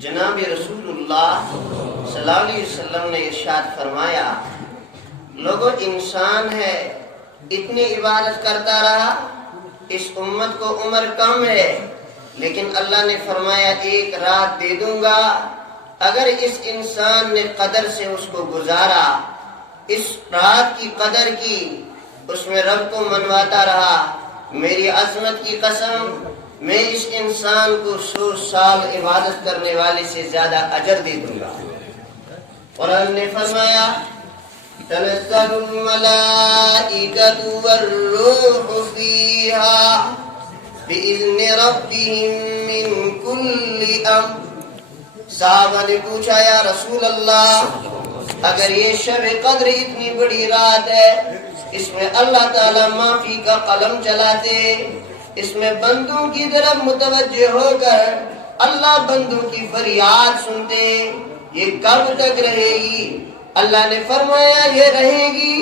جناب رسول اللہ صلی اللہ علیہ وسلم نے ارشاد فرمایا، لوگوں انسان ہے اتنی عبادت کرتا رہا، اس امت کو عمر کم ہے، لیکن اللہ نے فرمایا ایک رات دے دوں گا، اگر اس انسان نے قدر سے اس کو گزارا، اس رات کی قدر کی، اس میں رب کو منواتا رہا، میری عظمت کی قسم میں اس انسان کو 100 سال عبادت کرنے والے سے زیادہ اجر دے دوں گا۔ قرآن نے فرمایا تنزل الملائکۃ والروح فیہا بإذن ربهم من کل امر۔ صحابہ نے پوچھا یا رسول اللہ، اگر یہ شب قدر اتنی بڑی رات ہے، اس میں اللہ تعالیٰ معافی کا قلم چلاتے، اس میں بندوں کی طرف متوجہ ہو کر اللہ بندوں کی فریاد سنتے، یہ کب تک رہے گی؟ اللہ نے فرمایا یہ رہے گی،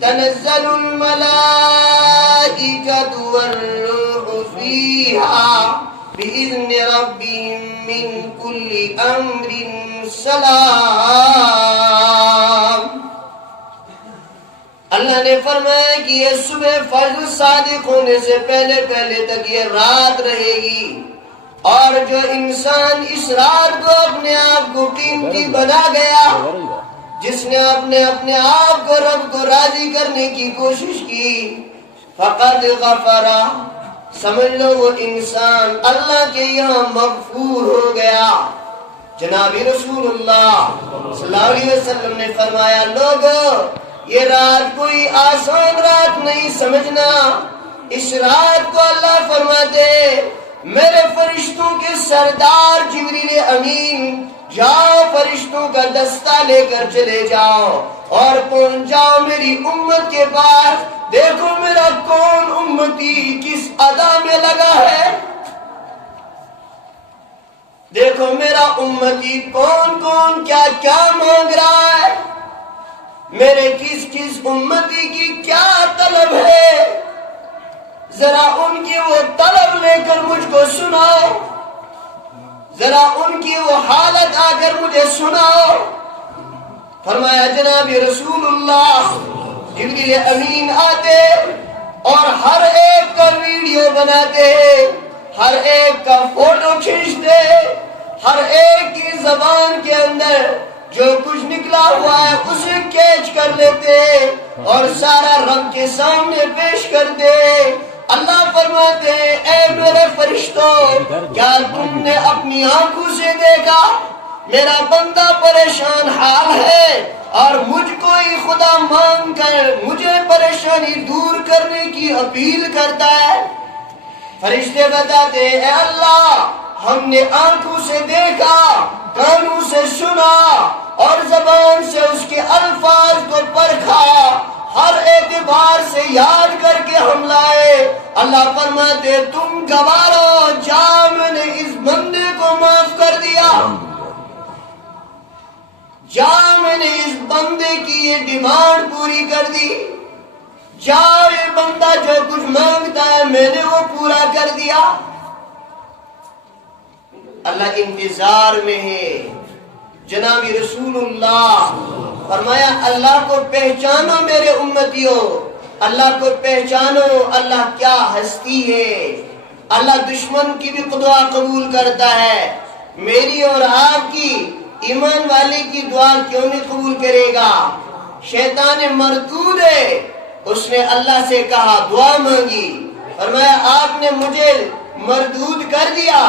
تنزل الملائکۃ والروح فیہا بإذن ربهم من کل امر سلام۔ اللہ نے فرمایا کہ یہ صبح فجر صادق ہونے سے پہلے تک یہ رات رہے گی، اور جو انسان اس رات کو اپنے آپ کو قیمتی بنا گیا، جس نے اپنے آپ کو رب کو راضی کرنے کی کوشش کی، فقد غفر، سمجھ لو وہ انسان اللہ کے یہاں مغفور ہو گیا۔ جناب رسول اللہ صلی اللہ علیہ وسلم نے فرمایا، لوگوں یہ رات کوئی آسان رات نہیں سمجھنا، اس رات کو اللہ فرماتے میرے فرشتوں کے سردار جبریل امین، جاؤ فرشتوں کا دستہ لے کر چلے جاؤ اور پہنچ جاؤ میری امت کے پاس، دیکھو میرا کون امتی کس ادا میں لگا ہے، دیکھو میرا امتی کون کیا مانگ رہا ہے، میرے کس امتی کی کیا طلب ہے، ذرا ان کی وہ طلب لے کر مجھ کو سناؤ، ذرا ان کی وہ حالت آ کر مجھے سناؤ۔ فرمایا جناب رسول اللہ جبریل امین آتے اور ہر ایک کا ویڈیو بناتے، ہر ایک کا فوٹو کھینچتے، ہر ایک کی زبان کے اندر جو کچھ نکلا ہوا ہے اسے کیچ کر لیتے اور سارا رب کے سامنے پیش کرتے۔ اللہ فرماتے اے میرے فرشتوں، کیا تم نے اپنی آنکھوں سے دیکھا میرا بندہ پریشان حال ہے اور مجھ کو ہی خدا مانگ کر مجھے پریشانی دور کرنے کی اپیل کرتا ہے؟ فرشتے بتاتے اے اللہ، ہم نے آنکھوں سے دیکھا، کانوں سے سنا اور زبان سے اس کے الفاظ کو پرکھا، ہر اعتبار سے یاد کر کے ہم لائے۔ اللہ فرماتے تم گوارو، جا میں نے اس بندے کو معاف کر دیا، جا میں نے اس بندے کی یہ ڈیمانڈ پوری کر دی، جا یہ بندہ جو کچھ مانگتا ہے میں نے وہ پورا کر دیا۔ اللہ انتظار میں ہے۔ جناب رسول اللہ فرمایا اللہ کو پہچانو میرے امتیوں، اللہ کو پہچانو، اللہ کیا ہستی ہے، اللہ دشمن کی بھی دعا قبول کرتا ہے، میری اور آپ کی ایمان والے کی دعا کیوں نہیں قبول کرے گا؟ شیطان مردود ہے، اس نے اللہ سے کہا دعا مانگی، فرمایا آپ نے مجھے مردود کر دیا،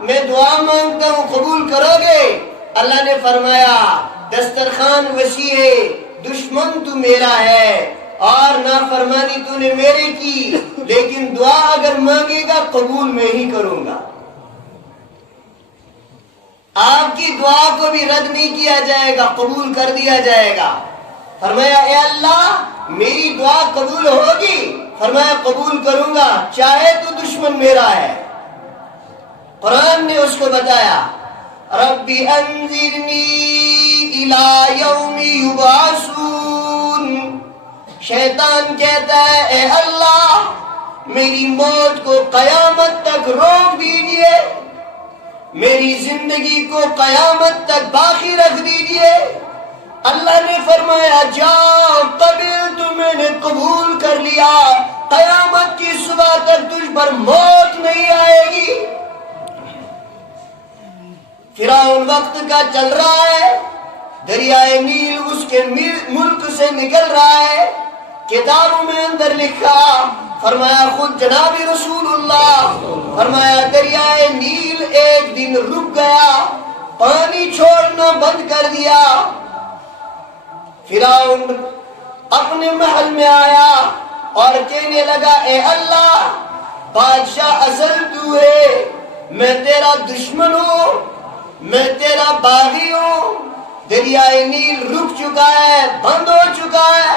میں دعا مانگتا ہوں قبول کرو گے؟ اللہ نے فرمایا دسترخوان وسیع ہے، دشمن تو میرا ہے اور نافرمانی تو نے میرے کی، لیکن دعا اگر مانگے گا قبول میں ہی کروں گا، آپ کی دعا کو بھی رد نہیں کیا جائے گا، قبول کر دیا جائے گا۔ فرمایا اے اللہ میری دعا قبول ہوگی؟ فرمایا قبول کروں گا چاہے تو دشمن میرا ہے۔ قرآن نے اس کو بتایا ربی انذرنی الی یوم یبعثون، شیطان کہتا ہے اے اللہ میری موت کو قیامت تک روک دیجئے، میری زندگی کو قیامت تک باقی رکھ دیجئے۔ اللہ نے فرمایا جاؤ، قبل تو میں نے قبول کر لیا، قیامت کی صبح تک تجھ پر موت نہیں آئے گی۔ فرعون وقت کا چل رہا ہے، دریائے نیل اس کے ملک سے نکل رہا ہے، کتابوں میں اندر لکھا، فرمایا خود جناب رسول اللہ فرمایا دریائے نیل ایک دن رک گیا، پانی چھوڑنا بند کر دیا۔ فرعون اپنے محل میں آیا اور کہنے لگا اے اللہ، بادشاہ اصل تو ہے، میں تیرا دشمن ہوں، میں تیرا باغی ہوں، دریائے نیل رک چکا ہے، بند ہو چکا ہے،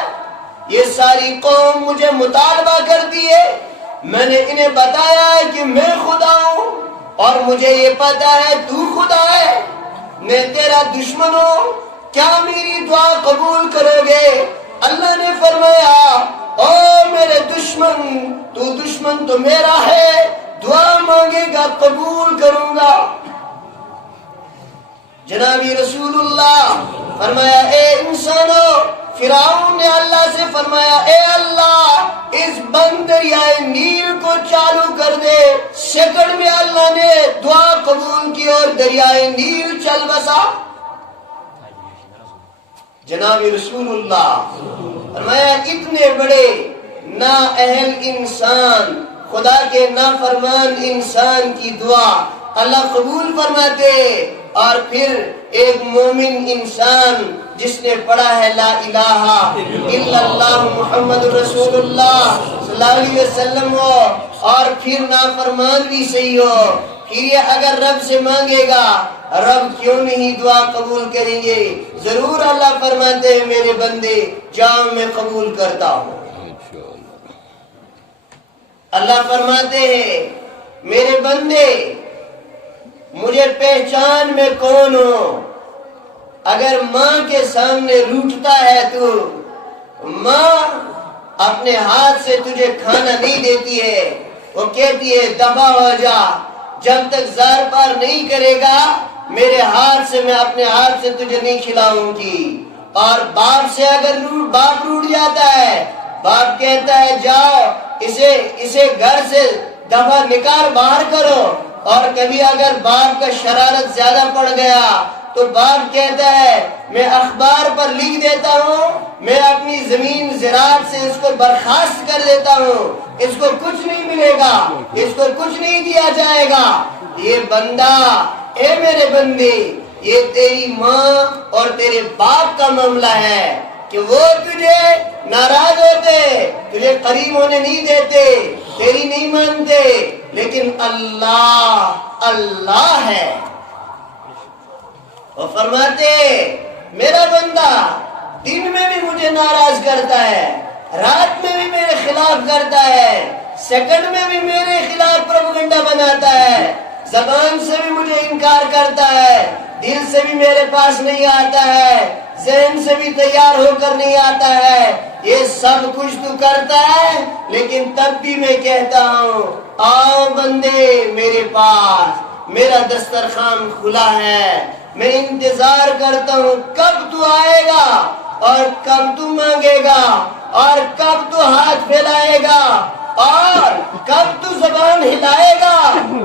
یہ ساری قوم مجھے مطالبہ کرتی ہے، میں نے انہیں بتایا ہے کہ میں خدا ہوں اور مجھے یہ پتا ہے تو خدا ہے، میں تیرا دشمن ہوں، کیا میری دعا قبول کرو گے؟ اللہ نے فرمایا او میرے دشمن، تو دشمن تو میرا ہے، دعا مانگے گا قبول کروں گا۔ جنابی رسول اللہ فرمایا اے انسانو، فرعون نے اللہ سے فرمایا اے اللہ اس بند دریائے نیل کو چالو کر دے۔ سیکنڈ میں اللہ نے دعا قبول کی اور دریائے نیل چل بسا۔ جناب رسول اللہ فرمایا اتنے بڑے نااہل انسان، خدا کے نافرمان انسان کی دعا اللہ قبول فرماتے، اور پھر ایک مومن انسان جس نے پڑھا ہے لا الہ الا اللہ محمد رسول اللہ صلی اللہ علیہ وسلم ہو، اور پھر نافرمان بھی صحیح ہو، پھر یہ اگر رب سے مانگے گا رب کیوں نہیں دعا قبول کریں گے؟ ضرور اللہ فرماتے ہیں میرے بندے جاؤ میں قبول کرتا ہوں۔ اللہ فرماتے ہیں میرے بندے مجھے پہچان میں کون ہوں۔ اگر ماں کے سامنے روٹھتا ہے تو ماں اپنے ہاتھ سے تجھے کھانا نہیں دیتی ہے، وہ کہتی ہے دفع ہو جا، جب تک زار پار نہیں کرے گا میرے ہاتھ سے، میں اپنے ہاتھ سے تجھے نہیں کھلاؤں گی۔ اور باپ سے اگر باپ روٹ جاتا ہے، باپ کہتا ہے جاؤ اسے گھر سے دفع نکال باہر کرو، اور کبھی اگر باپ کا شرارت زیادہ پڑ گیا تو باپ کہتا ہے میں اخبار پر لکھ دیتا ہوں، میں اپنی زمین زراعت سے اس کو برخاست کر دیتا ہوں، اس کو کچھ نہیں ملے گا، اس کو کچھ نہیں دیا جائے گا۔ یہ بندہ، اے میرے بندے، یہ تیری ماں اور تیرے باپ کا معاملہ ہے کہ وہ تجھے ناراض ہوتے، تجھے قریب ہونے نہیں دیتے، تیری نہیں مانتے، لیکن اللہ ہے۔ وہ فرماتے میرا بندہ دن میں بھی مجھے ناراض کرتا ہے، رات میں بھی میرے خلاف کرتا ہے، سیکنڈ میں بھی میرے خلاف پروپیگنڈا بناتا ہے، زبان سے بھی مجھے انکار کرتا ہے، دل سے بھی میرے پاس نہیں آتا ہے، ذہن سے بھی تیار ہو کر نہیں آتا ہے، یہ سب کچھ تو کرتا ہے، لیکن تب بھی میں کہتا ہوں آؤ بندے میرے پاس، میرا دسترخوان کھلا ہے، میں انتظار کرتا ہوں کب تو آئے گا اور کب تو مانگے گا اور کب تو ہاتھ پھیلائے گا اور کب تو زبان ہلائے گا،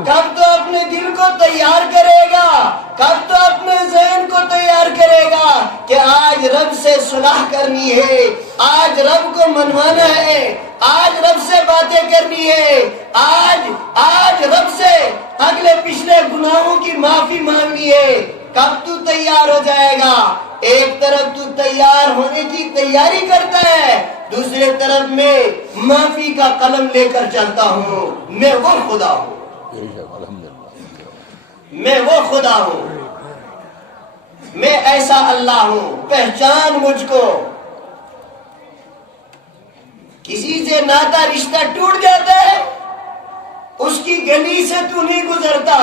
کب تو اپنے دل کو تیار کرے گا، کب تو اپنے ذہن کو تیار کرے گا کہ آج رب سے صلح کرنی ہے، آج رب کو منوانا ہے، آج رب سے باتیں کرنی ہے، آج رب سے اگلے پچھلے گناہوں کی معافی مانگنی ہے۔ کب تو تیار ہو جائے گا؟ ایک طرف تو تیار ہونے کی تیاری کرتا ہے، دوسرے طرف میں معافی کا قلم لے کر چلتا ہوں، میں وہ خدا ہوں، میں وہ خدا ہوں، میں ایسا اللہ ہوں، پہچان مجھ کو۔ کسی سے ناتا رشتہ ٹوٹ جاتا ہے، اس کی گلی سے تو نہیں گزرتا،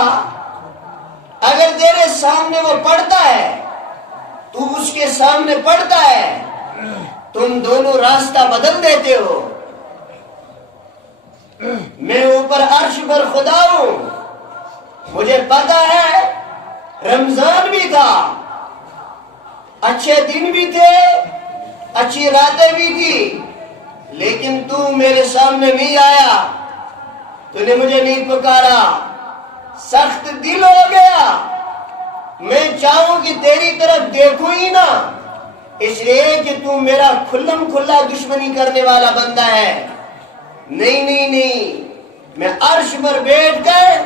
اگر تیرے سامنے وہ پڑھتا ہے تو اس کے سامنے پڑھتا ہے، تم دونوں راستہ بدل دیتے ہو۔ میں اوپر عرش پر خدا ہوں، مجھے پتا ہے رمضان بھی تھا، اچھے دن بھی تھے، اچھی راتیں بھی تھی، لیکن تو میرے سامنے نہیں آیا، تو نے مجھے نہیں پکارا، سخت دل ہو گیا۔ میں چاہوں کہ تیری طرف دیکھوں ہی نہ، اس لیے کہ تو میرا کھلم کھلا دشمنی کرنے والا بندہ ہے۔ نہیں نہیں نہیں، میں عرش پر بیٹھ کر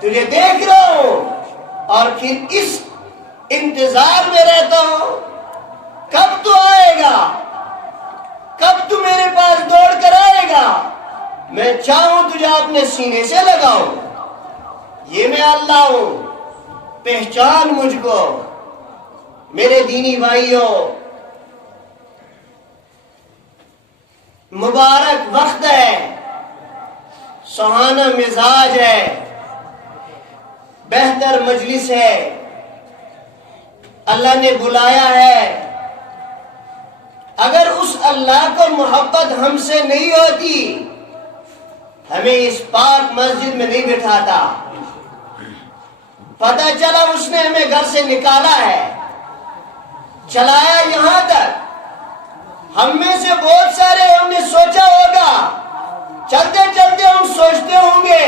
تجھے دیکھ رہا ہوں اور پھر اس انتظار میں رہتا ہوں کب تو آئے گا، کب تو میرے پاس دوڑ کر آئے گا۔ میں چاہوں تجھے اپنے سینے سے لگاؤں، یہ میں اللہ ہوں، پہچان مجھ کو۔ میرے دینی بھائیوں، مبارک وقت ہے، سہانا مزاج ہے، بہتر مجلس ہے، اللہ نے بلایا ہے۔ اگر اس اللہ کو محبت ہم سے نہیں ہوتی، ہمیں اس پاک مسجد میں نہیں بٹھاتا۔ پتہ چلا اس نے ہمیں گھر سے نکالا ہے، چلایا یہاں تک۔ ہم میں سے بہت سارے ہم نے سوچا ہوگا، چلتے چلتے ہم سوچتے ہوں گے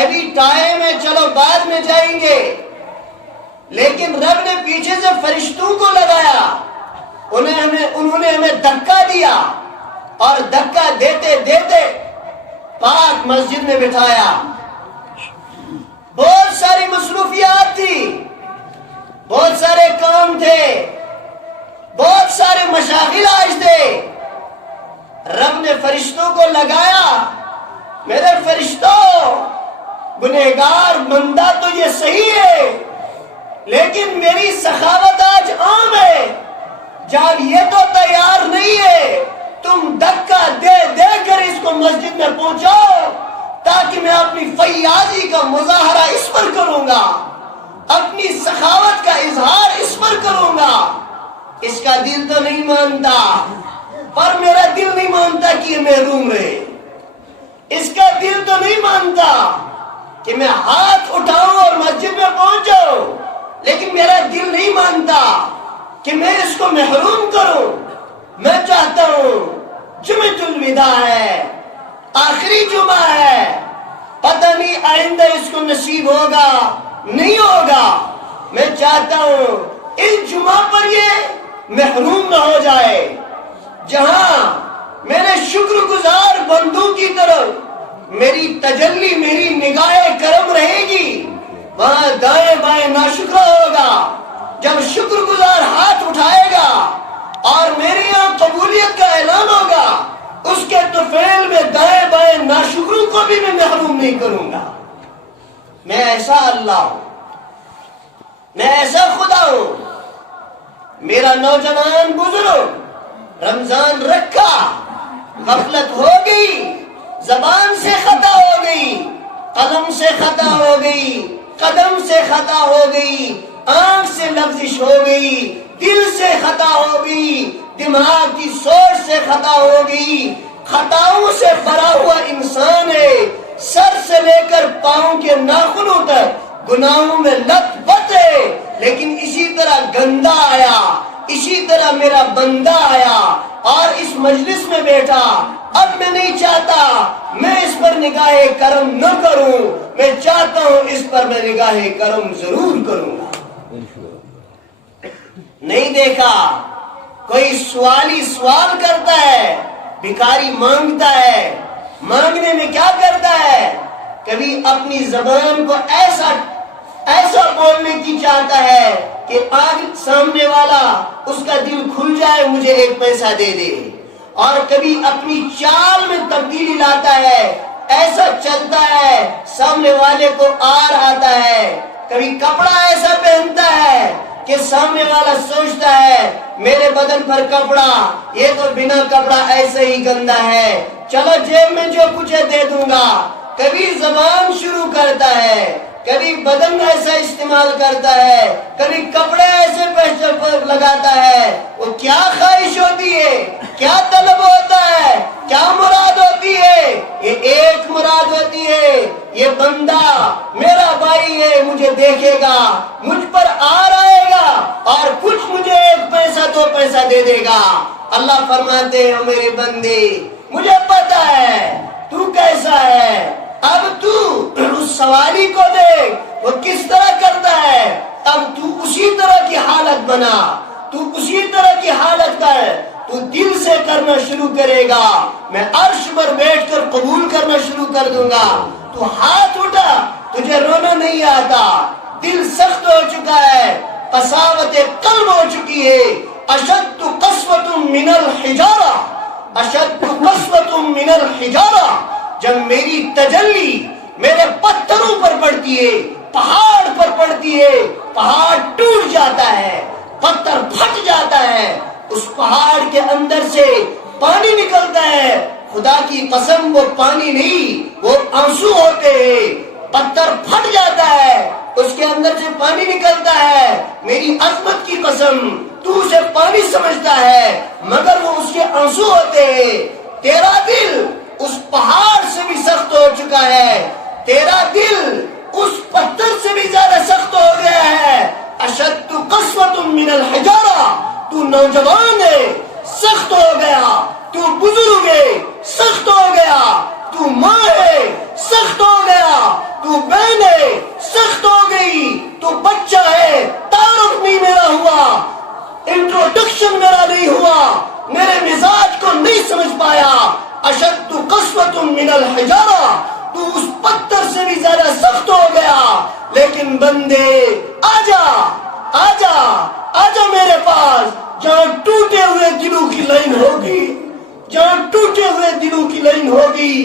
ابھی ٹائم ہے، چلو بعد میں جائیں گے، لیکن رب نے پیچھے سے فرشتوں کو لگایا، انہوں نے ہمیں دھکا دیا اور دھکا دیتے دیتے پاک مسجد میں بٹھایا۔ بہت ساری مصروفیات تھی، بہت سارے کام تھے، بہت سارے مشاغل آج تھے، رب نے فرشتوں کو لگایا۔ میرے فرشتوں، گنہگار بندہ تو یہ صحیح ہے، لیکن میری سخاوت آج عام ہے، جب یہ تو تیار نہیں ہے، تم دھکا دے دے کر اس کو مسجد میں پہنچاؤ، تاکہ میں اپنی فیاضی کا مظاہرہ اس پر کروں گا، اپنی سخاوت کا اظہار اس پر کروں گا۔ اس کا دل تو نہیں مانتا، پر میرا دل نہیں مانتا کہ یہ محروم رہے۔ اس کا دل تو نہیں مانتا کہ میں ہاتھ اٹھاؤں اور مسجد میں پہنچوں، لیکن میرا دل نہیں مانتا کہ میں اس کو محروم کروں۔ میں چاہتا ہوں، جمعۃ الوداع ہے، آخری جمعہ ہے، پتہ نہیں آئندہ اس کو نصیب ہوگا نہیں ہوگا، میں چاہتا ہوں اس جمعہ پر یہ محروم نہ ہو جائے۔ جہاں میرے شکر گزار بندوں کی طرف میری تجلی، میری نگاہ کرم رہے گی، وہاں دائیں بائیں ناشکرا ہوگا۔ جب شکر گزار ہاتھ اٹھائے گا اور میری یہاں قبولیت کا اعلان ہوگا، اس کے طفیل میں دائیں بائیں ناشکروں کو بھی میں محروم نہیں کروں گا۔ میں ایسا اللہ ہوں، میں ایسا خدا ہوں۔ میرا نوجوان بزرگ رمضان رکھا، غفلت ہو گئی، زبان سے خطا ہو گئی، قلم سے خطا ہو گئی، قدم سے خطا ہو گئی، آنکھ سے لفزش ہو گئی، دل سے خطا ہو گئی، دماغ کی سوچ سے خطا ہو گئی۔ خطاؤں سے بھرا ہوا انسان ہے، سر سے لے کر پاؤں کے ناخنوں تک گناہوں میں لت پت ہے، لیکن اسی طرح گندا آیا، اسی طرح میرا بندہ آیا اور اس مجلس میں بیٹھا۔ اب میں نہیں چاہتا میں اس پر نگاہ کرم نہ کروں، میں چاہتا ہوں اس پر میں نگاہ کرم ضرور کروں گا۔ نہیں دیکھا کوئی سوالی سوال کرتا ہے، بھکاری مانگتا ہے، مانگنے میں کیا کرتا ہے؟ کبھی اپنی زبان کو ایسا بولنے کی چاہتا ہے کہ آج سامنے والا اس کا دل کھل جائے، مجھے ایک پیسہ دے دے، اور کبھی اپنی چال میں تبدیلی لاتا ہے، ایسا چلتا ہے سامنے والے کو آر آتا ہے، کبھی کپڑا ایسا پہنتا ہے کہ سامنے والا سوچتا ہے میرے بدن پر کپڑا، یہ تو بنا کپڑا ایسے ہی گندا ہے، چلو جیب میں جو کچھ ہے دے دوں گا۔ کبھی زبان شروع کرتا ہے، کبھی بدن ایسا استعمال کرتا ہے، کبھی کپڑے ایسے پہچے پر لگاتا ہے، وہ کیا خواہش ہوتی ہے، کیا طلب ہوتا ہے، کیا مراد ہوتی ہے؟ یہ ایک مراد ہوتی ہے، یہ بندہ میرا بھائی ہے، مجھے دیکھے گا، مجھ پر آئے گا اور کچھ مجھے 1 پیسہ 2 پیسہ دے دے گا۔ اللہ فرماتے ہیں میرے بندے مجھے پتا ہے تو کیسا ہے، اب تو اس سوالی کو دیکھ وہ کس طرح کرتا ہے، اب تو اسی طرح کی حالت بنا، تو اسی طرح کی حالت کر، تو دل سے کرنا شروع کرے گا، میں عرش پر بیٹھ کر قبول کرنا شروع کر دوں گا۔ تو ہاتھ اٹھا، تجھے رونا نہیں آتا، دل سخت ہو چکا ہے، قساوت قلب ہو چکی ہے، اشد قسوۃ من الحجارہ، اشد قسوۃ من الحجارہ، جب میری تجلی میرے پتھروں پر پڑتی ہے، پہاڑ پر پڑتی ہے، پہاڑ ٹوٹ جاتا ہے، پتھر پھٹ جاتا ہے، اس پہاڑ کے اندر سے پانی نکلتا ہے، خدا کی قسم وہ پانی نہیں، وہ آنسو ہوتے ہیں، پتھر پھٹ جاتا ہے، اس کے اندر سے پانی نکلتا ہے، میری عظمت کی قسم تو اسے پانی سمجھتا ہے مگر وہ اس کے آنسو ہوتے ہیں۔ تیرا دل اس پہاڑ سے بھی سخت ہو چکا ہے، تیرا دل اس پتھر سے بھی زیادہ سخت ہو گیا ہے، اشد قسوۃ من الحجارہ، تو نوجوان ہے سخت ہو گیا، تو بزرگ ہے سخت ہو گیا، تو ماں ہے سخت ہو گیا، تو بہن ہے سخت ہو گئی، تو بچہ ہے تعارف نہیں میرا ہوا، انٹروڈکشن میرا نہیں ہوا، میرے مزاج کو نہیں سمجھ پایا، اشد قسوۃ من الحجارہ، تو اس پتھر سے بھی زیادہ سخت ہو گیا۔ لیکن بندے آجا آجا آجا میرے پاس، جہاں ٹوٹے ہوئے دلوں کی لائن ہوگی، جہاں ٹوٹے ہوئے دلوں کی لائن ہوگی،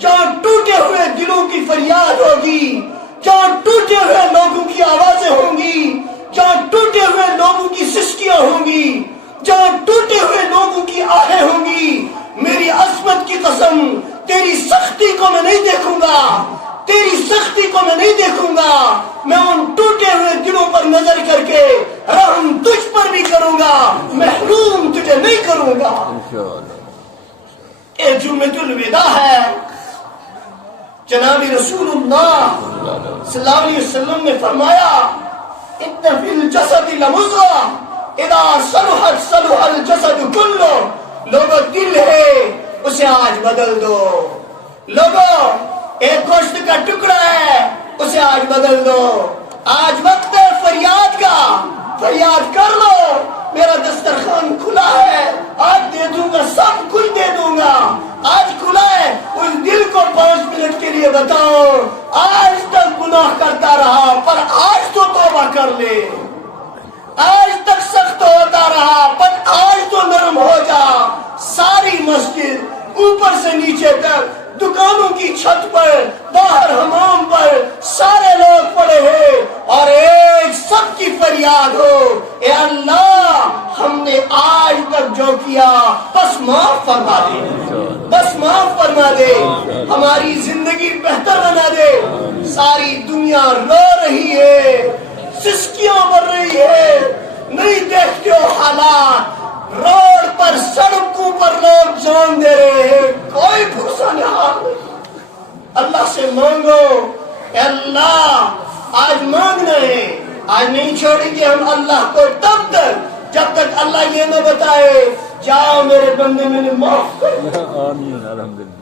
جہاں ٹوٹے ہوئے دلوں کی فریاد ہوگی، جہاں ٹوٹے ہوئے لوگوں کی آوازیں ہوں گی، جہاں ٹوٹے ہوئے لوگوں کی سسکیاں ہوں گی، جہاں ٹوٹے ہوئے لوگوں کی آہیں ہوں گی، میری عظمت کی قسم تیری سختی کو میں نہیں دیکھوں گا، تیری سختی کو میں نہیں دیکھوں گا، میں ان ٹوٹے ہوئے دلوں پر نظر کر کے رحم تجھ پر بھی کروں گا، محروم تجھے نہیں کروں گا۔ یہ جمعۃ الوداع ہے، جناب رسول اللہ صلی اللہ علیہ وسلم نے فرمایا ان فی الجسد لمضغہ اذا صلحت صلح الجسد کلہ، لوگوں دل ہے اسے آج بدل دو، لوگوں ایک گوشت کا ٹکڑا ہے اسے آج بدل دو، آج وقت ہے فریاد کا، فریاد کر لو، میرا دسترخوان کھلا ہے، آج دے دوں گا، سب کچھ دے دوں گا، آج کھلا ہے، اس دل کو 5 منٹ کے لیے بتاؤ آج تک گناہ کرتا رہا پر آج تو توبہ کر لے، آج تک سخت ہوتا رہا پر آج تو نرم ہو جا۔ ساری مسجد اوپر سے نیچے تک، دکانوں کی چھت پر، باہر حمام پر، سارے لوگ پڑے ہیں اور ایک سب کی فریاد ہو، اے اللہ ہم نے آج تک جو کیا بس معاف فرما دے، بس معاف فرما دے، ہماری زندگی بہتر بنا دے۔ ساری دنیا رو رہی ہے، سسکیاں بڑھ رہی ہے، نہیں دیکھتے ہو حالات، روڈ پر سڑکوں پر لوگ جان دے رہے ہیں، کوئی بھروسہ نہیں۔ اللہ سے مانگو، اے اللہ آج مانگنا ہے، آج نہیں چھوڑیں گے ہم اللہ کو تب تک جب تک اللہ یہ نہ بتائے جاؤ میرے بندے میں نے معاف کر۔ آمین الحمدللہ۔